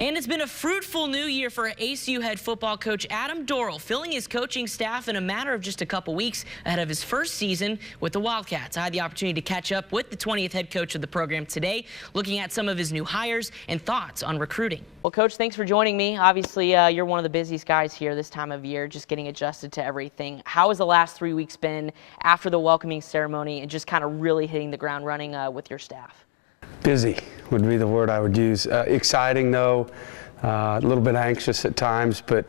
And it's been a fruitful new year for ACU head football coach Adam Dorrel, filling his coaching staff in a matter of just a couple weeks ahead of his first season with the Wildcats. I had the opportunity to catch up with the 20th head coach of the program today, looking at some of his new hires and thoughts on recruiting. Well, Coach, thanks for joining me. Obviously, you're one of the busiest guys here this time of year, just getting adjusted to everything. How has the last 3 weeks been after the welcoming ceremony and just kind of really hitting the ground running with your staff? Busy would be the word I would use. Exciting though, a little bit anxious at times, but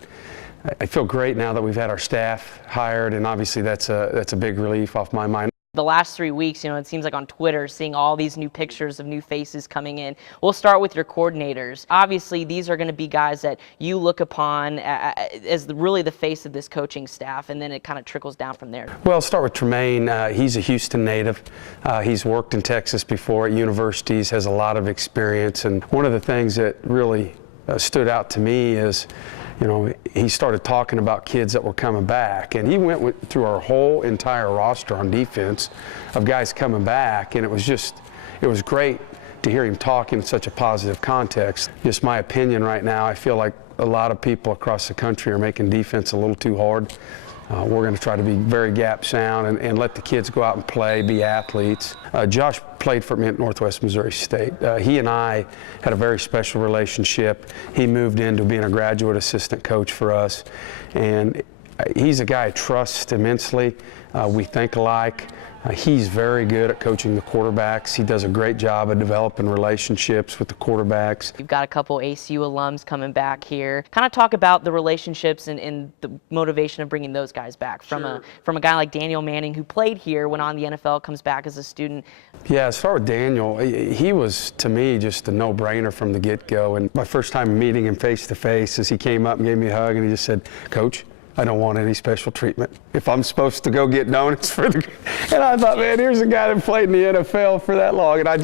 I feel great now that we've had our staff hired, and obviously that's a big relief off my mind. The last 3 weeks, it seems like on Twitter, seeing all these new pictures of new faces coming in. We'll start with your coordinators. Obviously, these are going to be guys that you look upon as really the face of this coaching staff, and then it kind of trickles down from there. Well, I'll start with Tremaine. He's a Houston native. He's worked in Texas before at universities, has a lot of experience, and one of the things that really stood out to me is, he started talking about kids that were coming back, and he went through our whole entire roster on defense of guys coming back, and it was great to hear him talk in such a positive context. Just my opinion right now, I feel like a lot of people across the country are making defense a little too hard. We're going to try to be very gap sound and let the kids go out and play, be athletes. Josh played for me at Northwest Missouri State. He and I had a very special relationship. He moved into being a graduate assistant coach for us, and he's a guy I trust immensely. We think alike. He's very good at coaching the quarterbacks. He does a great job of developing relationships with the quarterbacks. You've got a couple ACU alums coming back here. Kind of talk about the relationships and the motivation of bringing those guys back. From a guy like Daniel Manning, who played here, went on the NFL, comes back as a student. Yeah, as far as Daniel, he was, to me, just a no-brainer from the get-go. And my first time meeting him face-to-face, as he came up and gave me a hug, and he just said, "Coach, I don't want any special treatment. If I'm supposed to go get donuts for the..." And I thought, man, here's a guy that played in the NFL for that long. And I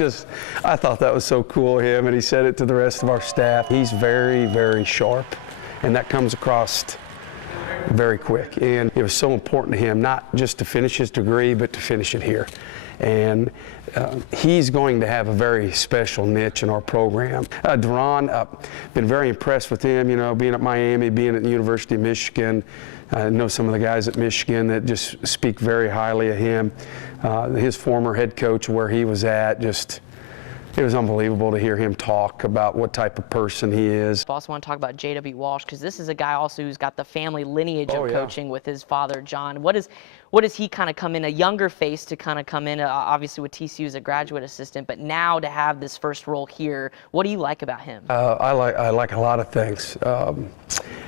thought that was so cool of him, and he said it to the rest of our staff. He's very, very sharp, and that comes across very quick. And it was so important to him, not just to finish his degree, but to finish it here. And he's going to have a very special niche in our program. Deron, been very impressed with him, being at Miami, being at the University of Michigan. I know some of the guys at Michigan that just speak very highly of him. His former head coach, where he was at, it was unbelievable to hear him talk about what type of person he is. I also want to talk about J.W. Walsh, because this is a guy also who's got the family lineage of coaching with his father, John. What does he kind of come in, a younger face to kind of come in, obviously with TCU as a graduate assistant, but now to have this first role here, what do you like about him? I like a lot of things.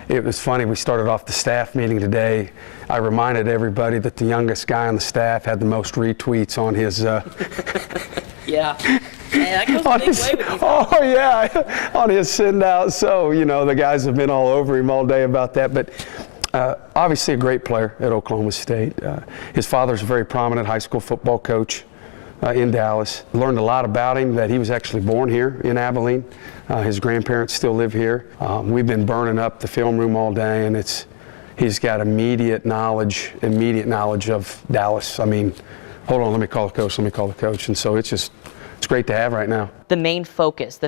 It was funny, we started off the staff meeting today. I reminded everybody that the youngest guy on the staff had the most retweets on his yeah. Man, that goes a big way with these guys. Oh yeah, on his send out. So the guys have been all over him all day about that. But obviously a great player at Oklahoma State. His father's a very prominent high school football coach in Dallas. Learned a lot about him, that he was actually born here in Abilene. His grandparents still live here. We've been burning up the film room all day, and he's got immediate knowledge of Dallas. I mean, hold on, let me call the coach. And so it's great to have right now. The main focus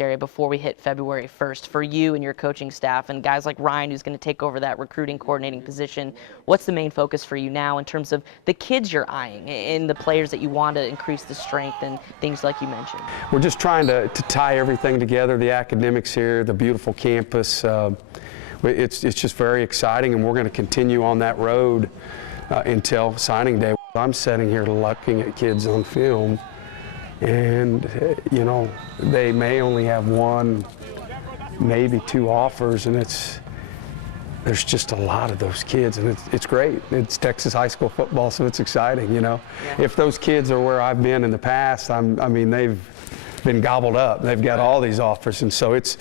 area before we hit February 1st for you and your coaching staff and guys like Ryan, who's going to take over that recruiting coordinating position, what's the main focus for you now in terms of the kids you're eyeing and the players that you want to increase the strength and things like you mentioned? We're just trying to tie everything together, the academics here, the beautiful campus. It's just very exciting, and we're going to continue on that road until signing day. I'm sitting here looking at kids on film, and they may only have one, maybe two offers, and there's just a lot of those kids, and it's great. It's Texas high school football, so it's exciting. Yeah. If those kids are where I've been in the past, I mean they've been gobbled up. They've got all these offers, and so it's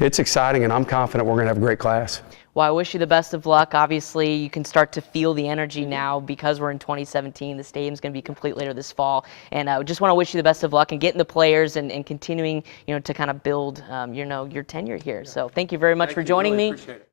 exciting, and I'm confident we're going to have a great class. Well, I wish you the best of luck. Obviously, you can start to feel the energy now because we're in 2017. The stadium's going to be complete later this fall. And I just want to wish you the best of luck in getting the players and continuing, to kind of build, your tenure here. So thank you very much for joining me. Appreciate it.